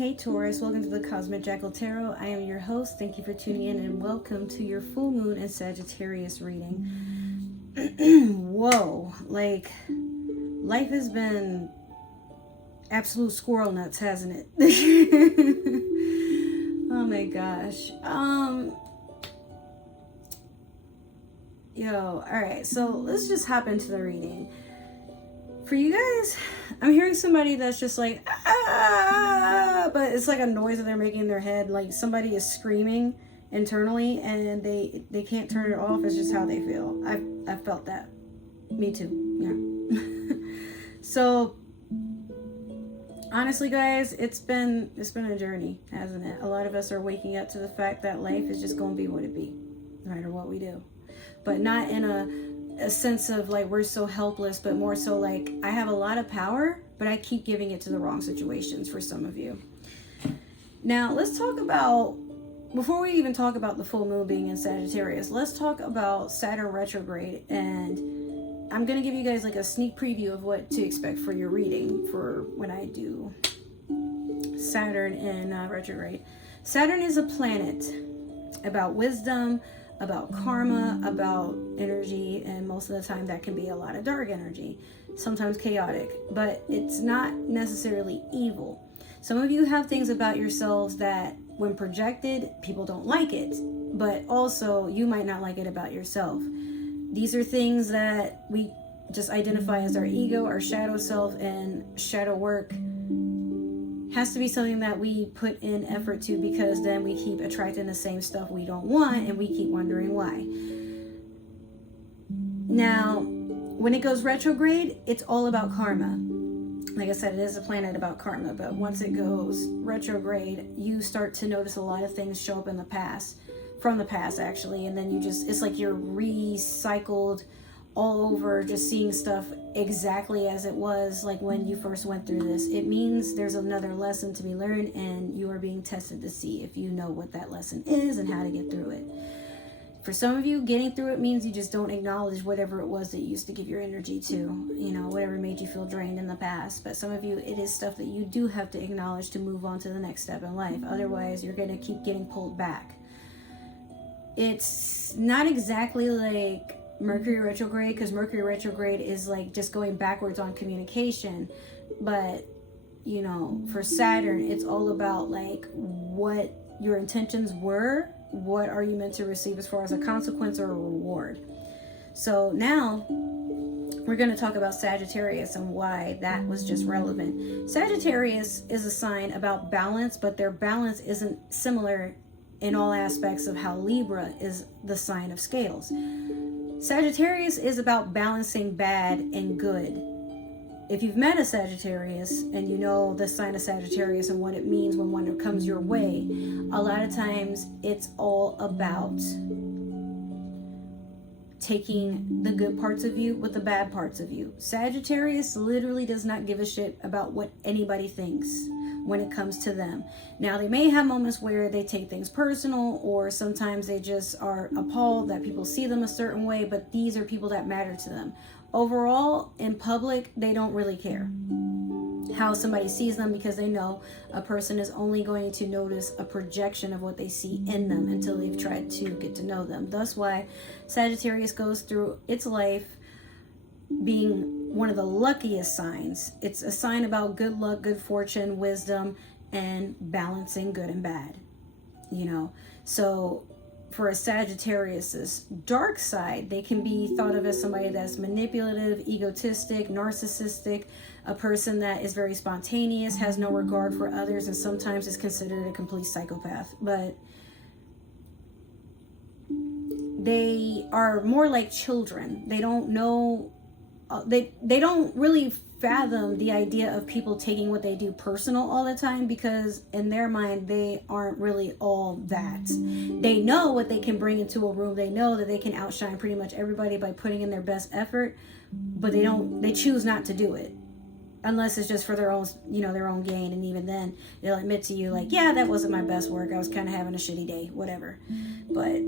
Hey Taurus, welcome to the Cosmic Jackal Tarot. I am your host. Thank you for tuning in and welcome to your full moon and Sagittarius reading. Whoa, like life has been absolute squirrel nuts, hasn't it? Oh my gosh. Alright, so let's just hop into the reading. For you guys, I'm hearing somebody that's just like, but it's like a noise that they're making in their head. Like somebody is screaming internally and they can't turn it off. It's just how they feel. I felt that. Me too. Yeah. So honestly, guys, it's been a journey, hasn't it? A lot of us are waking up to the fact that life is just going to be what it be, no matter what we do. But not in a sense of like we're so helpless, but more so like I have a lot of power, but I keep giving it to the wrong situations for some of you. Now let's talk about, before we even talk about the full moon being in Sagittarius, let's talk about Saturn retrograde. And I'm going to give you guys like a sneak preview of what to expect for your reading for when I do Saturn in retrograde. Saturn is a planet about wisdom, about karma, about energy, and most of the time that can be a lot of dark energy, sometimes chaotic, but it's not necessarily evil. Some of you have things about yourselves that when projected, people don't like it, but also you might not like it about yourself. These are things that we just identify as our ego, our shadow self, and shadow work has to be something that we put in effort to, because then we keep attracting the same stuff we don't want and we keep wondering why. Now, when it goes retrograde, it's all about karma. Like I said, it is a planet about karma, but once it goes retrograde, you start to notice a lot of things show up in the past, from the past actually, and then you just, it's like you're recycled all over, just seeing stuff exactly as it was like when you first went through this. It means there's another lesson to be learned, and you are being tested to see if you know what that lesson is and how to get through it. For some of you, getting through it means you just don't acknowledge whatever it was that you used to give your energy to, you know, whatever made you feel drained in the past. But some of you, it is stuff that you do have to acknowledge to move on to the next step in life. Otherwise, you're going to keep getting pulled back. It's not exactly like Mercury retrograde, because Mercury retrograde is like just going backwards on communication, but you know, for Saturn, it's all about like what your intentions were, what are you meant to receive as far as a consequence or a reward. So now we're going to talk about Sagittarius and why that was just relevant. Sagittarius is a sign about balance, but their balance isn't similar in all aspects of how Libra is the sign of scales. Sagittarius is about balancing bad and good. If you've met a Sagittarius and you know the sign of Sagittarius and what it means when one comes your way, a lot of times it's all about taking the good parts of you with the bad parts of you. Sagittarius literally does not give a shit about what anybody thinks when it comes to them. Now, they may have moments where they take things personal, or sometimes they just are appalled that people see them a certain way, but these are people that matter to them. Overall, in public, they don't really care how somebody sees them, because they know a person is only going to notice a projection of what they see in them until they've tried to get to know them. That's why Sagittarius goes through its life being one of the luckiest signs. It's a sign about good luck, good fortune, wisdom, and balancing good and bad, you know. So for a Sagittarius's dark side, they can be thought of as somebody that's manipulative, egotistic, narcissistic, a person that is very spontaneous, has no regard for others, and sometimes is considered a complete psychopath. But they are more like children. They don't know, they don't really fathom the idea of people taking what they do personal all the time, because in their mind they aren't really all that. They know what they can bring into a room. They know that they can outshine pretty much everybody by putting in their best effort, but they choose not to do it unless it's just for their own, you know, their own gain. And even then they'll admit to you like, yeah, that wasn't my best work, I was kind of having a shitty day, whatever. But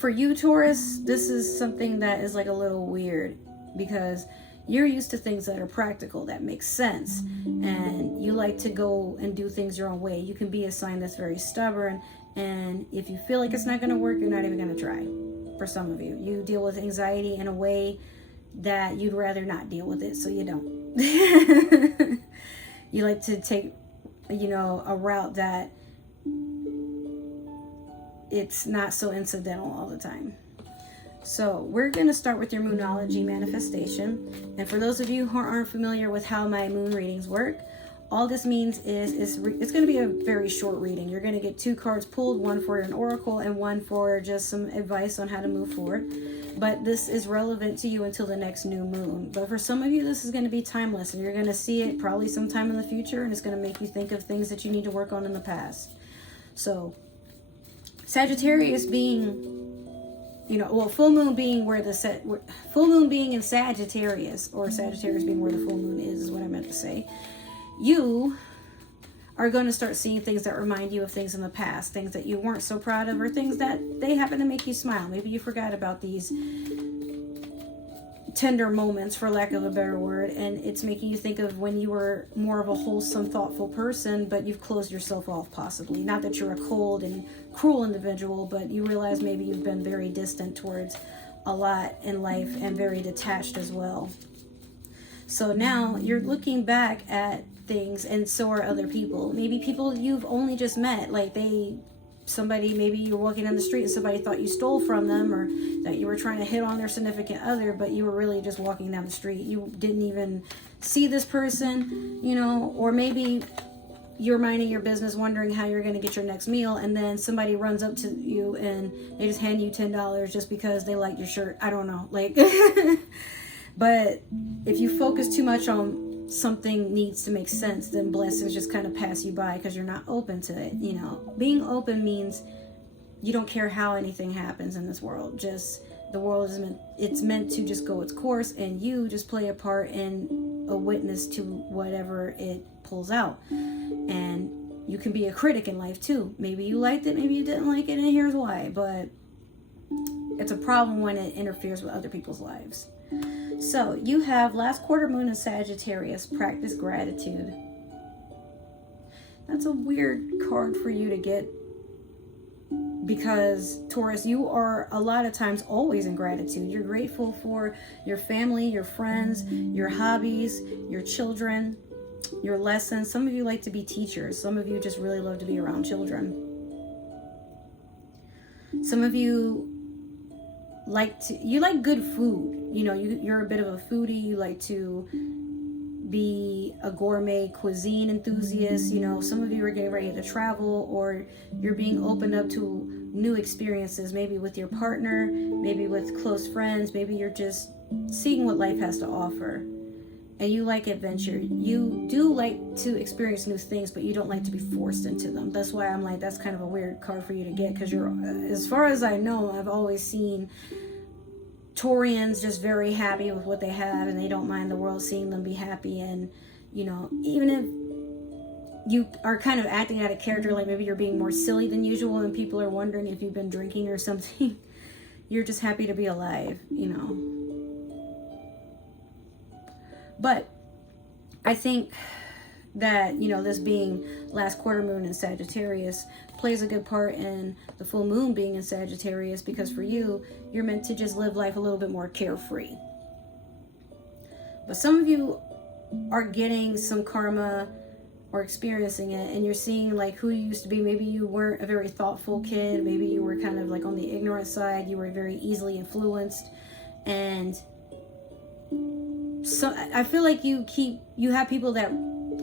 for you, Taurus, this is something that is like a little weird, because you're used to things that are practical, that make sense, and you like like to go and do things your own way. You can be a sign that's very stubborn, and if you feel like it's not going to work, you're not even going to try. For some of you, you deal with anxiety in a way that you'd rather not deal with it, so you don't. You like to take, you know, a route that it's not so incidental all the time. So we're going to start with your Moonology manifestation. And for those of you who aren't familiar with how my moon readings work, all this means is it's going to be a very short reading. You're going to get 2 cards pulled, one for an oracle and one for just some advice on how to move forward. But this is relevant to you until the next new moon. But for some of you, this is going to be timeless, and you're going to see it probably sometime in the future, and it's going to make you think of things that you need to work on in the past. So Sagittarius being, you know, well, full moon being where the full moon being in Sagittarius, or Sagittarius being where the full moon is what I meant to say. You are going to start seeing things that remind you of things in the past, things that you weren't so proud of, or things that they happen to make you smile. Maybe you forgot about these tender moments, for lack of a better word, and it's making you think of when you were more of a wholesome, thoughtful person, but you've closed yourself off possibly. Not that you're a cold and cruel individual, but you realize maybe you've been very distant towards a lot in life and very detached as well. So now you're looking back at things, and so are other people. Maybe people you've only just met, like maybe you're walking down the street and somebody thought you stole from them, or that you were trying to hit on their significant other, but you were really just walking down the street. You didn't even see this person, you know, or maybe you're minding your business wondering how you're going to get your next meal, and then somebody runs up to you and they just hand you $10 just because they like your shirt. I don't know, like but if you focus too much on something needs to make sense, then blessings just kind of pass you by because you're not open to it. You know, being open means you don't care how anything happens in this world. Just the world is meant to just go its course, and you just play a part in a witness to whatever it pulls out. And you can be a critic in life too. Maybe you liked it, maybe you didn't like it, and here's why. But it's a problem when it interferes with other people's lives. So you have last quarter moon in Sagittarius, practice gratitude. That's a weird card for you to get, because Taurus, you are a lot of times always in gratitude. You're grateful for your family, your friends, your hobbies, your children, your lessons. Some of you like to be teachers. Some of you just really love to be around children. Some of you like good food. You know, you're a bit of a foodie. You like to be a gourmet cuisine enthusiast. You know, some of you are getting ready to travel, or you're being opened up to new experiences, maybe with your partner, maybe with close friends, maybe you're just seeing what life has to offer. And you like adventure. You do like to experience new things, but you don't like to be forced into them. That's why I'm like, that's kind of a weird card for you to get, because you're, as far as I know, I've always seen Taurians just very happy with what they have, and they don't mind the world seeing them be happy. And, you know, even if you are kind of acting out of character, like maybe you're being more silly than usual and people are wondering if you've been drinking or something, you're just happy to be alive, you know. But I think that, you know, this being last quarter moon in Sagittarius plays a good part in the full moon being in Sagittarius, because for you, you're meant to just live life a little bit more carefree. But some of you are getting some karma or experiencing it, and you're seeing like who you used to be. Maybe you weren't a very thoughtful kid. Maybe you were kind of like on the ignorant side. You were very easily influenced, and so I feel like you have people that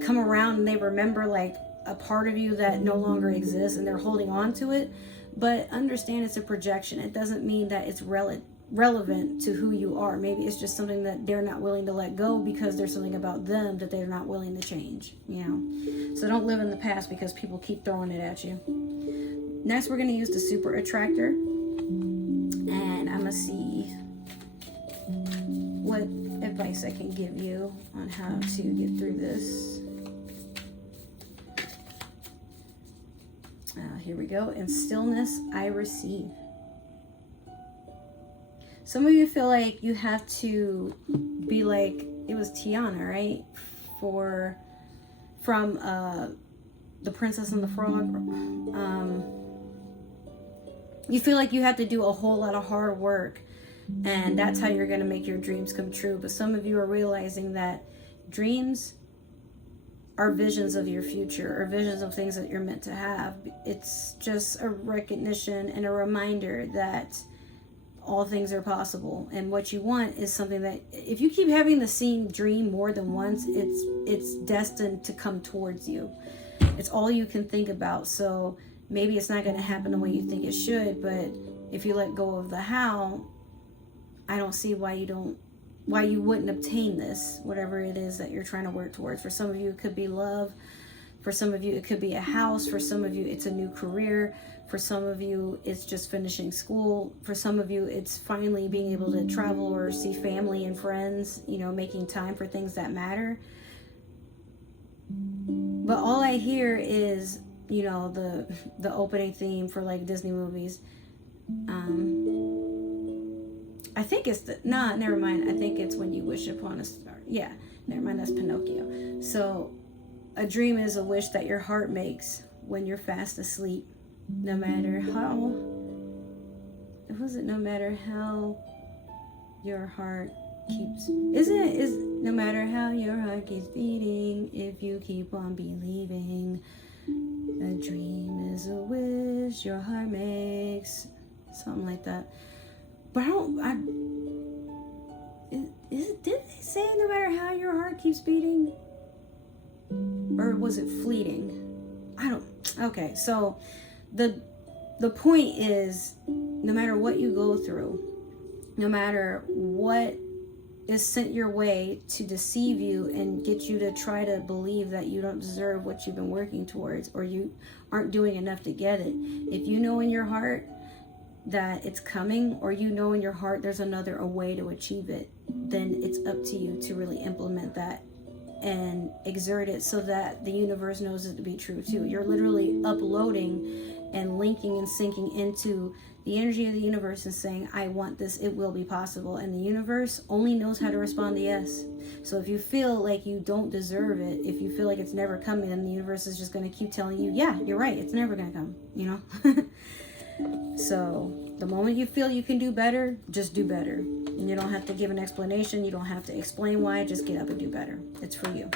come around and they remember like a part of you that no longer exists, and they're holding on to it. But understand it's a projection. It doesn't mean that it's relevant to who you are. Maybe it's just something that they're not willing to let go because there's something about them that they're not willing to change, you know. So don't live in the past because people keep throwing it at you. Next, we're going to use the super attractor, and I'm going to see what advice I can give you on how to get through this. Here we go. In stillness, I receive. Some of you feel like you have to be like, it was Tiana, right? For from The Princess and the Frog. You feel like you have to do a whole lot of hard work, and that's how you're going to make your dreams come true. But some of you are realizing that dreams are visions of your future, or visions of things that you're meant to have. It's just a recognition and a reminder that all things are possible, and what you want is something that, if you keep having the same dream more than once, it's destined to come towards you. It's all you can think about. So maybe it's not going to happen the way you think it should, but if you let go of the how, I don't see why you wouldn't obtain this, whatever it is that you're trying to work towards. For some of you, it could be love. For some of you, it could be a house. For some of you, it's a new career. For some of you, it's just finishing school. For some of you, it's finally being able to travel or see family and friends, making time for things that matter. But all I hear is, the opening theme for like Disney movies. I think it's never mind. I think it's When You Wish Upon a Star. Yeah, never mind. That's Pinocchio. So a dream is a wish that your heart makes when you're fast asleep. No matter how your heart keeps, no matter how your heart keeps beating, if you keep on believing, a dream is a wish your heart makes, something like that. But did they say no matter how your heart keeps beating, or was it fleeting? Okay, so the point is, no matter what you go through, no matter what is sent your way to deceive you and get you to try to believe that you don't deserve what you've been working towards, or you aren't doing enough to get it, if you know in your heart that it's coming, or in your heart there's a way to achieve it, then it's up to you to really implement that and exert it so that the universe knows it to be true too. You're literally uploading and linking and sinking into the energy of the universe and saying, I want this, it will be possible. And the universe only knows how to respond to yes. So if you feel like you don't deserve it, if you feel like it's never coming, then the universe is just going to keep telling you, yeah, you're right, it's never going to come, So the moment you feel you can do better, just do better. And you don't have to give an explanation. You don't have to explain why. Just get up and do better. It's for you.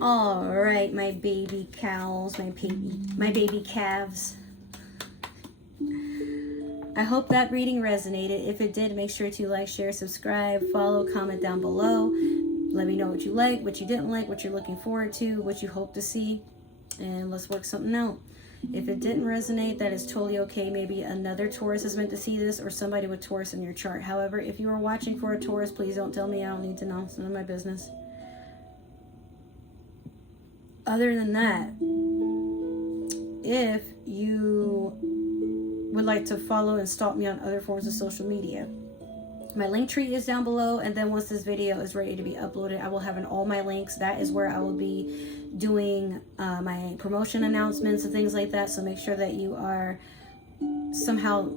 All right, my baby cows, my baby calves. I hope that reading resonated. If it did, make sure to like, share, subscribe, follow, comment down below. Let me know what you like, what you didn't like, what you're looking forward to, what you hope to see, and let's work something out. If it didn't resonate, that is totally okay. Maybe another Taurus is meant to see this, or somebody with Taurus in your chart. However, if you are watching for a Taurus, please don't tell me. I don't need to know. It's none of my business. Other than that, if you would like to follow and stalk me on other forms of social media, my link tree is down below, and then once this video is ready to be uploaded, I will have in all my links. That is where I will be doing my promotion announcements and things like that. So make sure that you are somehow,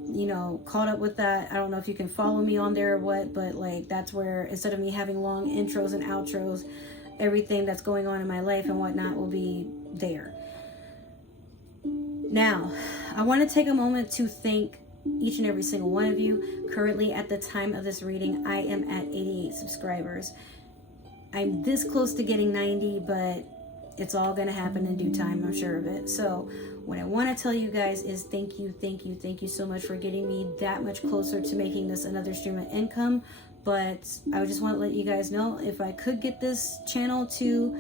caught up with that. I don't know if you can follow me on there or what, but like that's where, instead of me having long intros and outros, everything that's going on in my life and whatnot will be there. Now, I want to take a moment to thank each and every single one of you. Currently, at the time of this reading, I am at 88 subscribers. I'm this close to getting 90, but it's all going to happen in due time, I'm sure of it. So what I want to tell you guys is thank you so much for getting me that much closer to making this another stream of income. But I just want to let you guys know, if I could get this channel to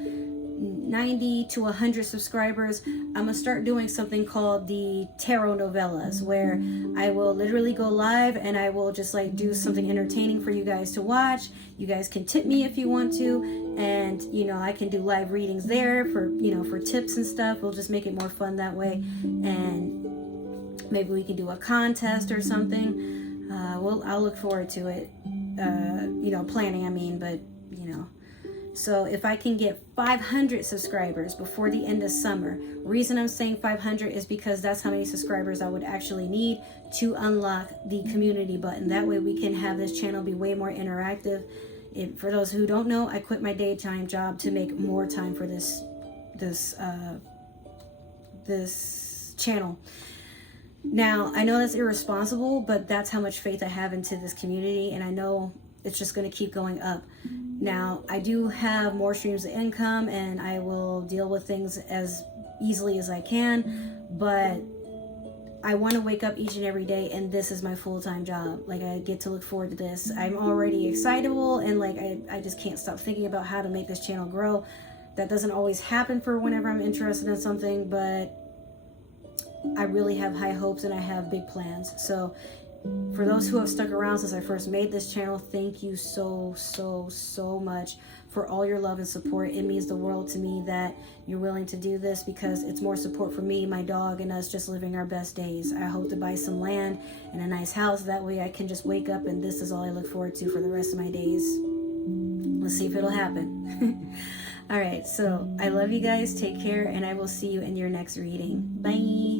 90 to 100 subscribers, I'm gonna start doing something called the tarot novellas, where I will literally go live and I will just like do something entertaining for you guys to watch. You guys can tip me if you want to, and I can do live readings there for for tips and stuff. We'll just make it more fun that way, and maybe we can do a contest or something. I'll look forward to it. Planning, but so if I can get 500 subscribers before the end of summer. Reason I'm saying 500 is because that's how many subscribers I would actually need to unlock the community button. That way we can have this channel be way more interactive. For those who don't know, I quit my daytime job to make more time for this channel. Now, I know that's irresponsible, but that's how much faith I have into this community, and I know it's just going to keep going up. Now, I do have more streams of income, and I will deal with things as easily as I can, but I want to wake up each and every day, and this is my full-time job. Like, I get to look forward to this. I'm already excitable, and like I just can't stop thinking about how to make this channel grow. That doesn't always happen for whenever I'm interested in something, but I really have high hopes and I have big plans. So for those who have stuck around since I first made this channel, thank you so much for all your love and support. It means the world to me that you're willing to do this, because it's more support for me, my dog, and us just living our best days. I hope to buy some land and a nice house. That way I can just wake up and this is all I look forward to for the rest of my days. Let's see if it'll happen. All right, so I love you guys. Take care, and I will see you in your next reading. Bye.